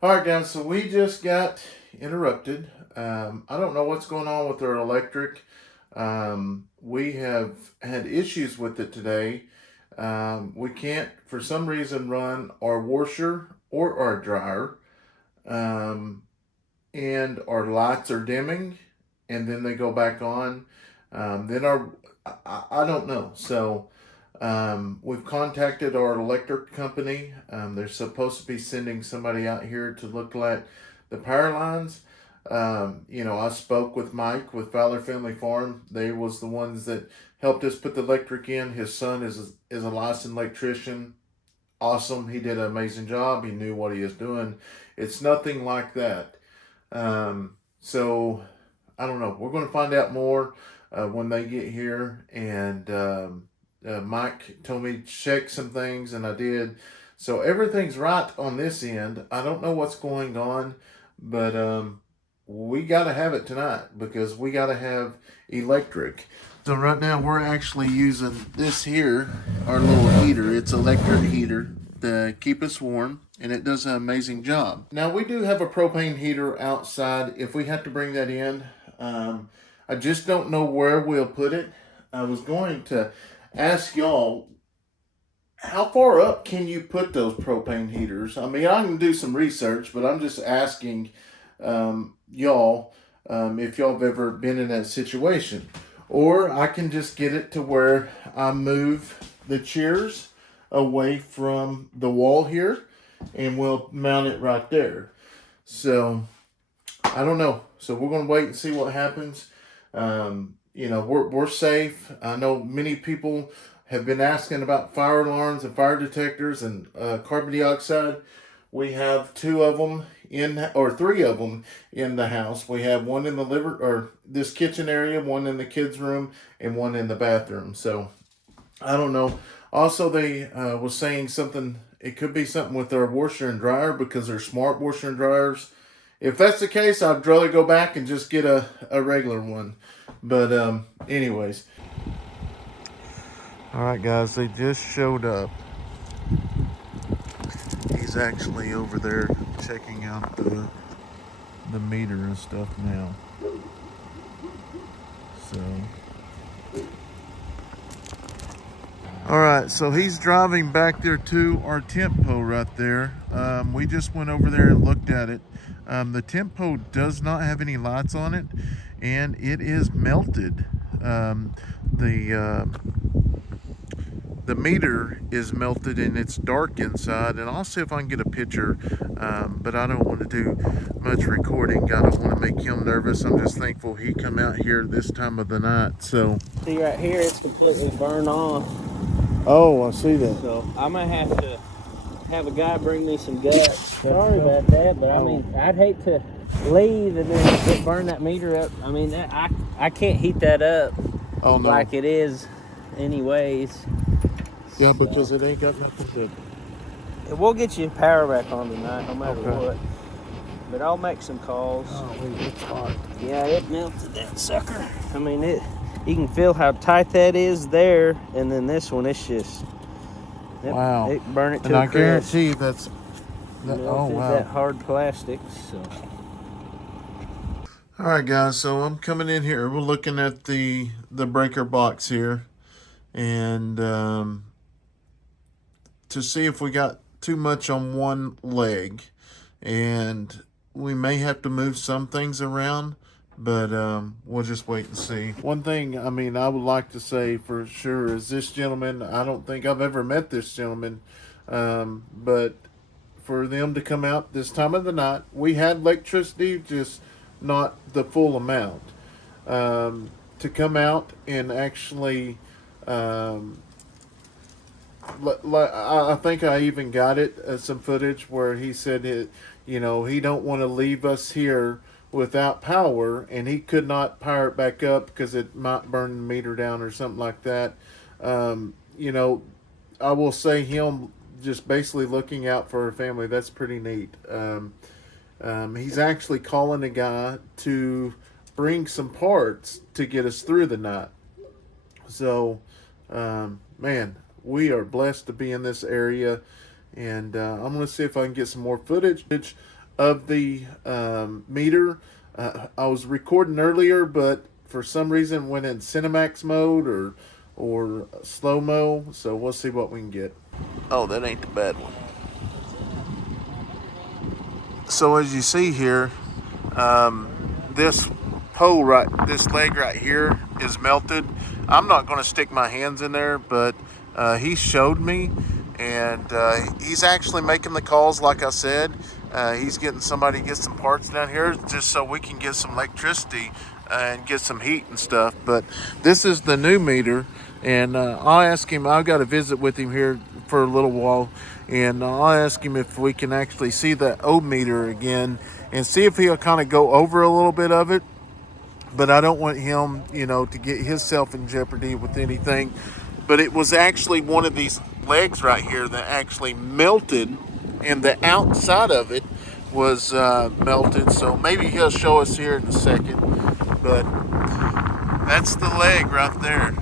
All right, guys. So we just got interrupted. I don't know what's going on with our electric. We have had issues with it today. We can't, for some reason, run our washer or our dryer. Um, and our lights are dimming, and then they go back on. Then I don't know. So we've contacted our electric company. They're supposed to be sending somebody out here to look at the power lines. I spoke with Mike with Fowler Family Farm. They was the ones that helped us put the electric in. His son is a licensed electrician. Awesome. He did an amazing job. He knew what he was doing. It's nothing like that. So I don't know. We're going to find out more when they get here. And Mike told me to check some things, and I did. So everything's right on this end. I don't know what's going on, but we got to have it tonight because we got to have electric. So right now we're actually using this here, our little heater. It's electric heater to keep us warm, and it does an amazing job. Now we do have a propane heater outside if we have to bring that in. I just don't know where we'll put it. I was going to ask y'all, how far up can you put those propane heaters? I mean, I can do some research, but I'm just asking y'all if y'all have ever been in that situation. Or I can just get it to where I move the chairs away from the wall here and we'll mount it right there. So I don't know. So we're going to wait and see what happens. We're safe. I know many people have been asking about fire alarms and fire detectors and carbon dioxide. We have two of them or three of them in the house. We have one in the this kitchen area, one in the kids' room, and one in the bathroom. So I don't know. Also, they was saying something. It could be something with our washer and dryer because they're smart washer and dryers. If that's the case, I'd rather go back and just get a regular one. But anyways. All right, guys, they just showed up. He's actually over there checking out the meter and stuff now. So, all right, so he's driving back there to our tempo right there. We just went over there and looked at it. The tempo does not have any lights on it, and it is melted. The meter is melted and it's dark inside, and I'll see if I can get a picture, but I don't want to do much recording. I don't want to make him nervous. I'm just thankful he come out here this time of the night. So see right here, it's completely burned off. oh, I see that. So I'm gonna have to have a guy bring me some guts. Sorry about that, but I mean, I'd hate to leave and then burn that meter up. I mean, I can't heat that up like it is anyways. Yeah, because it ain't got nothing to. We'll get you power back on tonight, no matter what. But I'll make some calls. Oh, wait, it's hot. Yeah, it melted that sucker. I mean, you can feel how tight that is there, and then this one, it's just wow. It burned it to and a I crisp. guarantee that's oh wow. That hard plastic. So. All right, guys. So I'm coming in here. We're looking at the breaker box here, and to see if we got too much on one leg, and we may have to move some things around, but we'll just wait and see. One thing, I mean, I would like to say for sure is this gentleman, I don't think I've ever met this gentleman, but for them to come out this time of the night, we had electricity, just not the full amount. To come out and actually I think I even got it some footage where he said he don't want to leave us here without power, and he could not power it back up because it might burn the meter down or something like that. I will say him just basically looking out for her family. That's pretty neat. He's actually calling a guy to bring some parts to get us through the night. So, man, we are blessed to be in this area, and I'm going to see if I can get some more footage of the meter. I was recording earlier, but for some reason went in Cinemax mode or slow mo. So we'll see what we can get. Oh, that ain't the bad one. So as you see here, this pole this leg right here is melted. I'm not going to stick my hands in there, but he showed me, and he's actually making the calls. Like I said, he's getting somebody to get some parts down here just so we can get some electricity and get some heat and stuff. But this is the new meter, and I'll ask him. I've got to visit with him here for a little while, and I'll ask him if we can actually see the old meter again and see if he'll kind of go over a little bit of it. But I don't want him, to get himself in jeopardy with anything. But it was actually one of these legs right here that actually melted, and the outside of it was melted. So maybe he'll show us here in a second. But that's the leg right there.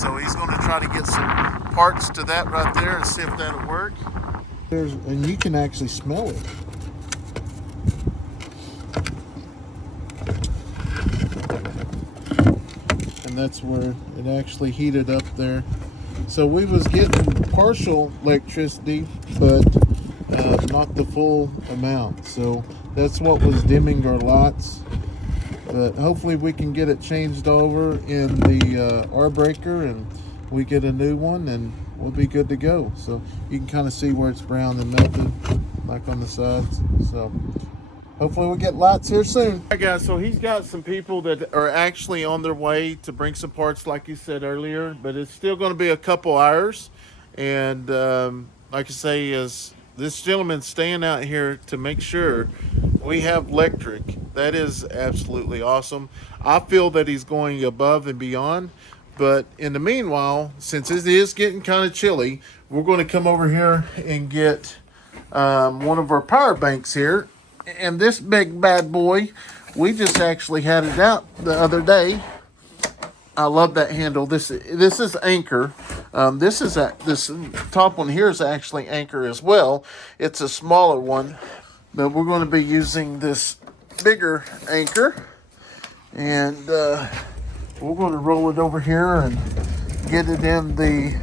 So he's going to try to get some parts to that right there and see if that'll work. And you can actually smell it. And that's where it actually heated up there. So we was getting partial electricity, but not the full amount. So that's what was dimming our lights. But hopefully we can get it changed over in the R breaker, and we get a new one, and we'll be good to go. So you can kind of see where it's brown and melted, like on the sides. So hopefully we'll get lights here soon. All right, guys, so he's got some people that are actually on their way to bring some parts, like you said earlier, but it's still going to be a couple hours. And like I say, is this gentleman's staying out here to make sure we have electric. That is absolutely awesome. I feel that he's going above and beyond. But in the meanwhile, since it is getting kind of chilly, we're going to come over here and get one of our power banks here. And this big bad boy, we just actually had it out the other day. I love that handle. This is Anchor. This top one here is actually Anchor as well. It's a smaller one, but we're going to be using this bigger Anchor, and we're going to roll it over here and get it in the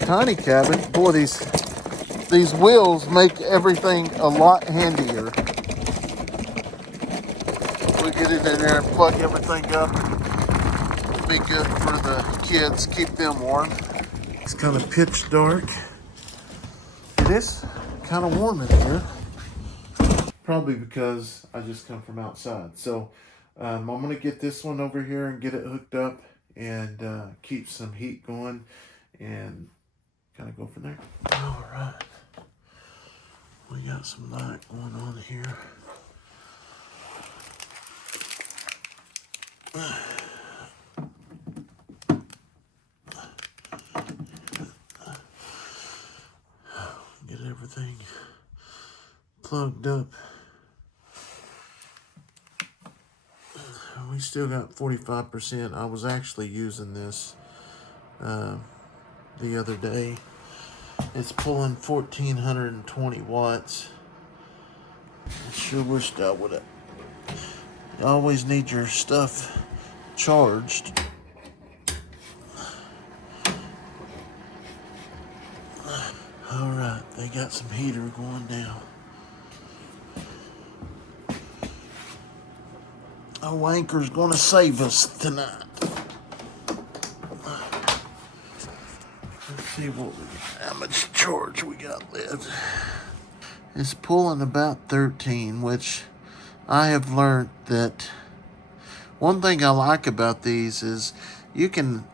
tiny cabin. Boy, these wheels make everything a lot handier. We get it in there and plug everything up. Be good for the kids, keep them warm. It's kind of pitch dark. It is kind of warm in here. Probably because I just come from outside. So I'm going to get this one over here and get it hooked up and keep some heat going and kind of go from there. All right. We got some light going on here. Get everything plugged up. We still got 45%. I was actually using this the other day. It's pulling 1420 watts. I sure wished I would have. You always need your stuff charged. Alright, they got some heater going now. Our Anchor's gonna save us tonight. Let's see how much charge we got left. It's pulling about 13, which I have learned that one thing I like about these is you can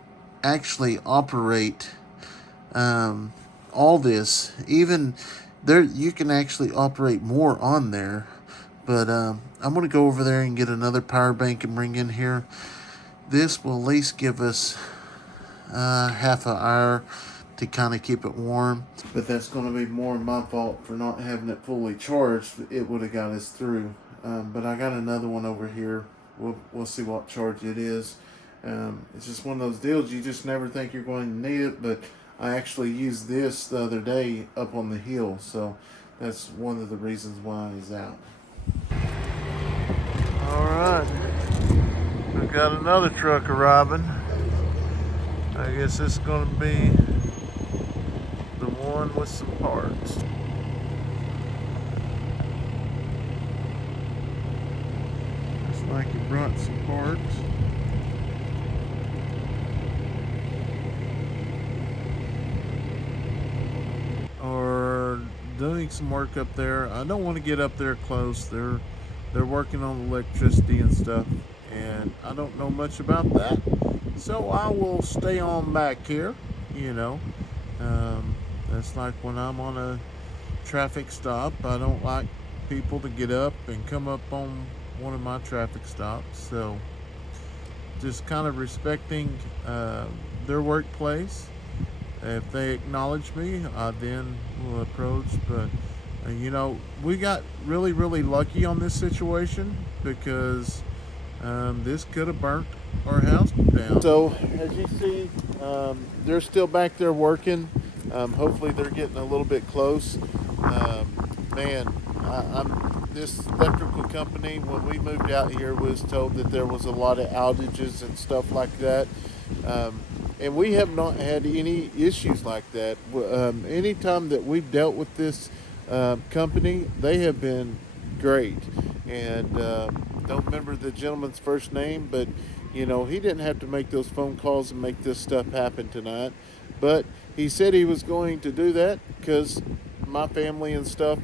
actually operate all this. Even there, you can actually operate more on there. But I'm going to go over there and get another power bank and bring in here. This will at least give us half an hour to kind of keep it warm. But that's going to be more my fault for not having it fully charged. It would have got us through. But I got another one over here. We'll see what charge it is. It's just one of those deals you just never think you're going to need it. But I actually used this the other day up on the hill. So that's one of the reasons why he's out. All right, we've got another truck arriving. I guess it's going to be the one with some parts. Looks like he brought some parts. Or doing some work up there. I don't want to get up there close. They're working on electricity and stuff, and I don't know much about that. So I will stay on back here, you know. That's like when I'm on a traffic stop. I don't like people to get up and come up on one of my traffic stops. So just kind of respecting their workplace. If they acknowledge me, I then will approach. But you know, we got really, really lucky on this situation because this could have burnt our house down. So as you see, they're still back there working. Hopefully they're getting a little bit close. Man, I'm this electrical company, when we moved out here, was told that there was a lot of outages and stuff like that. And we have not had any issues like that. Anytime that we've dealt with this company, they have been great. And don't remember the gentleman's first name, but you know, he didn't have to make those phone calls and make this stuff happen tonight. But he said he was going to do that because my family and stuff,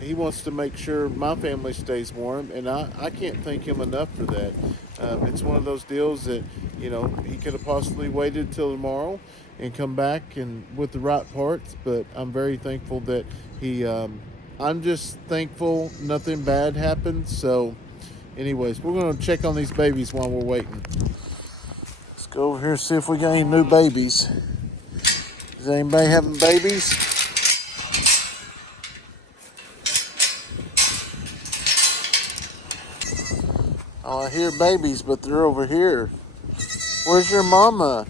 he wants to make sure my family stays warm, and I can't thank him enough for that. It's one of those deals that, you know, he could have possibly waited till tomorrow and come back and with the right parts, but I'm very thankful that he, I'm just thankful nothing bad happened. So anyways, we're going to check on these babies while we're waiting. Let's go over here and see if we got any new babies. Is anybody having babies? Oh, I hear babies, but they're over here. Where's your mama?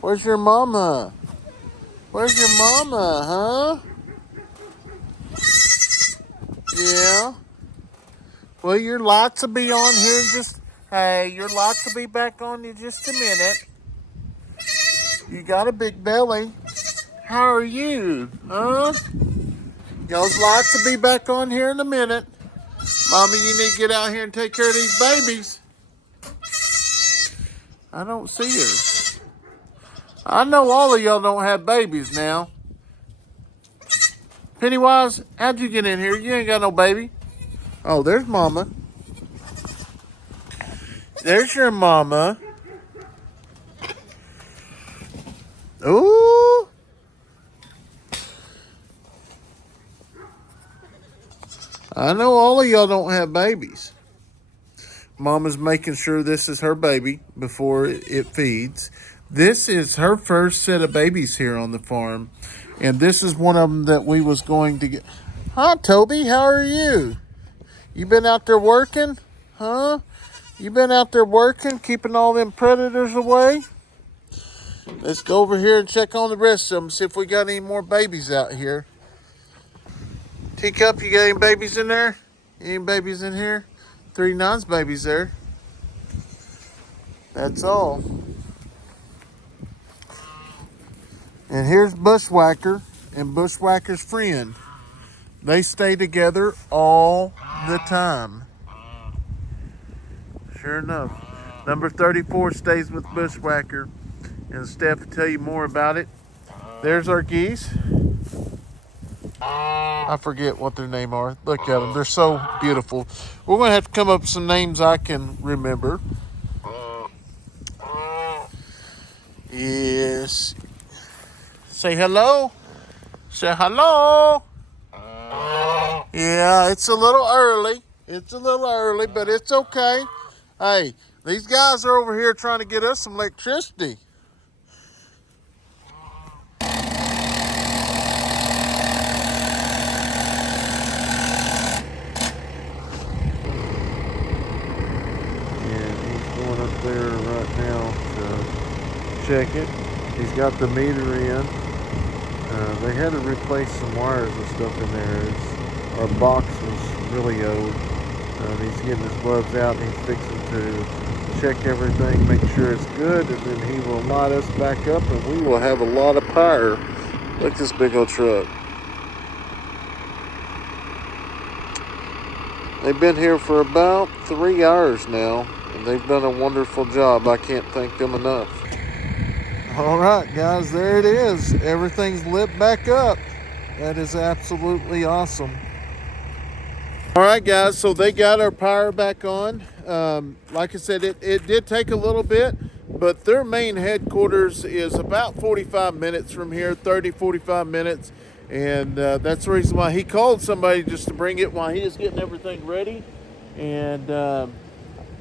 Where's your mama? Where's your mama, huh? Yeah. Well, your lights will be on here hey, your lights will be back on in just a minute. You got a big belly. How are you, huh? Y'all's lights will be back on here in a minute. Mommy, you need to get out here and take care of these babies. I don't see her. I know all of y'all don't have babies now. Pennywise, how'd you get in here? You ain't got no baby. Oh, there's Mama. There's your Mama. Ooh. I know all of y'all don't have babies. Mama's making sure this is her baby before it feeds. This is her first set of babies here on the farm. And this is one of them that we was going to get. Hi, Toby. How are you? You been out there working? Huh? You been out there working, keeping all them predators away? Let's go over here and check on the rest of them, see if we got any more babies out here. Teacup, you got any babies in there? Any babies in here? 3 nines babies there. That's all. And here's Bushwhacker and Bushwhacker's friend. They stay together all the time. Sure enough. Number 34 stays with Bushwhacker. And Steph will tell you more about it. There's our geese. I forget what their name are. Look at them. They're so beautiful. We're going to have to come up with some names I can remember. Yes. Say hello. Say hello. Yeah, it's a little early. It's a little early, but it's okay. Hey, these guys are over here trying to get us some electricity. There right now to check it. He's got the meter in. They had to replace some wires and stuff in there. Our box was really old. He's getting his gloves out and he's fixing to check everything, make sure it's good, and then he will light us back up and we will have a lot of power. Look at this big old truck. They've been here for about 3 hours now, and they've done a wonderful job. I can't thank them enough. All right, guys, there it is. Everything's lit back up. That is absolutely awesome. All right, guys, so they got our power back on. Like I said, it did take a little bit, but their main headquarters is about 45 minutes from here, 30, 45 minutes. And that's the reason why he called somebody just to bring it while he is getting everything ready. And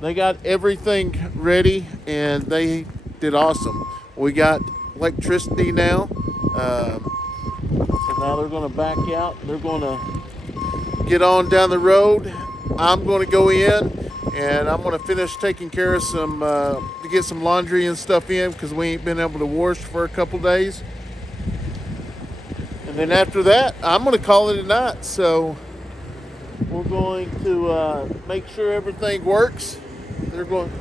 they got everything ready, and they did awesome. We got electricity now. So now they're going to back out. They're going to get on down the road. I'm going to go in, and I'm going to finish taking care of some, to get some laundry and stuff in, because we ain't been able to wash for a couple days. And then after that, I'm going to call it a night. So we're going to make sure everything works. They're going.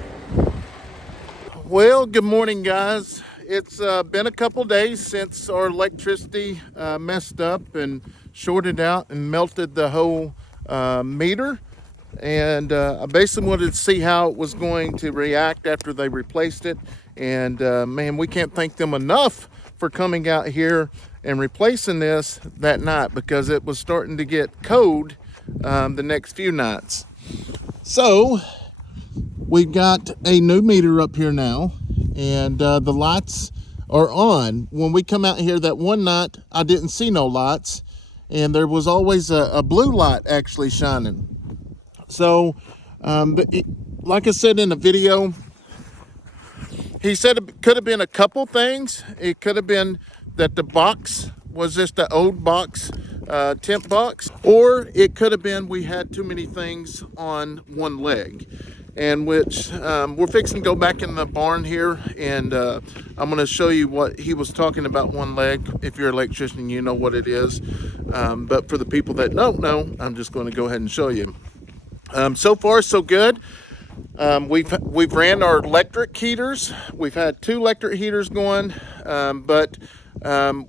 Well, good morning, guys. It's been a couple days since our electricity messed up and shorted out and melted the whole meter. And I basically wanted to see how it was going to react after they replaced it. And man, we can't thank them enough for coming out here and replacing this that night, because it was starting to get cold the next few nights. So we've got a new meter up here now, and the lights are on. When we come out here that one night, I didn't see no lights, and there was always a blue light actually shining. So like I said in the video, he said it could have been a couple things. It could have been that the box was just an old box, temp box, or it could have been we had too many things on one leg. And which we're fixing to go back in the barn here, and I'm going to show you what he was talking about, one leg. If you're an electrician, you know what it is. But for the people that don't know, I'm just going to go ahead and show you. So far, so good. We've ran our electric heaters. We've had 2 electric heaters going, but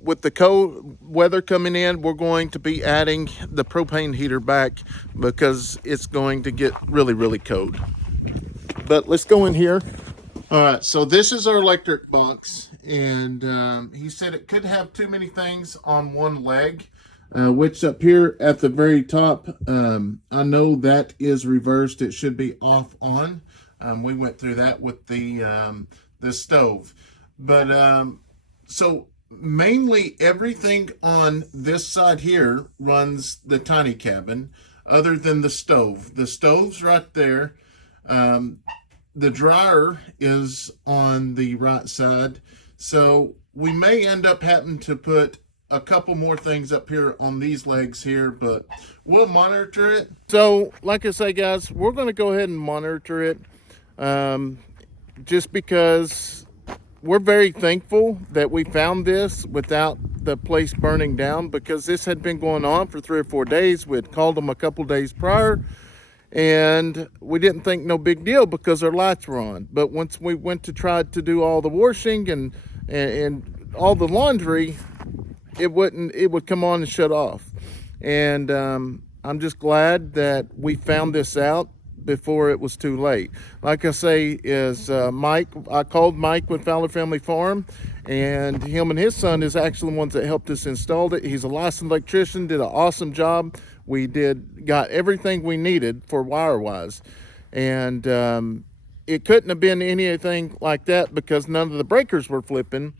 with the cold weather coming in, we're going to be adding the propane heater back, because it's going to get really, really cold. But let's go in here. All right, so this is our electric box, and he said it could have too many things on one leg, which up here at the very top, I know that is reversed. It should be off on. We went through that with the stove. But so mainly everything on this side here runs the tiny cabin, other than the stove. The stove's right there. The dryer is on the right side, so we may end up having to put a couple more things up here on these legs here, but we'll monitor it. So like I say, guys, we're going to go ahead and monitor it, just because we're very thankful that we found this without the place burning down, because this had been going on for 3 or 4 days. We had called them a couple days prior, and we didn't think no big deal because our lights were on. But once we went to try to do all the washing and all the laundry, it would come on and shut off. And I'm just glad that we found this out before it was too late. Like I say, is Mike, I called Mike with Fowler Family Farm, and him and his son is actually the ones that helped us install it. He's a licensed electrician, did an awesome job. We got everything we needed for wire-wise, and it couldn't have been anything like that because none of the breakers were flipping.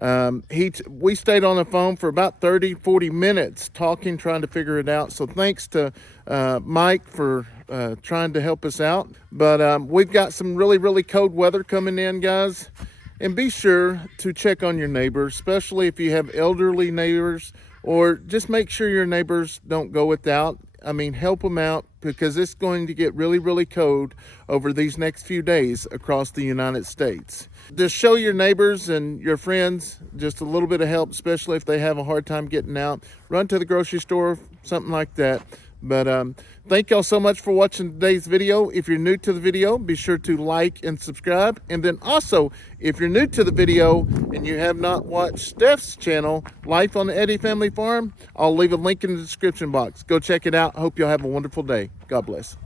We stayed on the phone for about 30-40 minutes talking, trying to figure it out. So thanks to Mike for trying to help us out. But we've got some really, really cold weather coming in, guys. And be sure to check on your neighbors, especially if you have elderly neighbors, or just make sure your neighbors don't go without. I mean, help them out because it's going to get really, really cold over these next few days across the United States. Just show your neighbors and your friends just a little bit of help, especially if they have a hard time getting out. Run to the grocery store, something like that. But thank y'all so much for watching today's video. If you're new to the video, be sure to like and subscribe. And then also, if you're new to the video and you have not watched Steph's channel, Life on the Eddy Family Farm, I'll leave a link in the description box. Go check it out. I hope y'all have a wonderful day. God bless.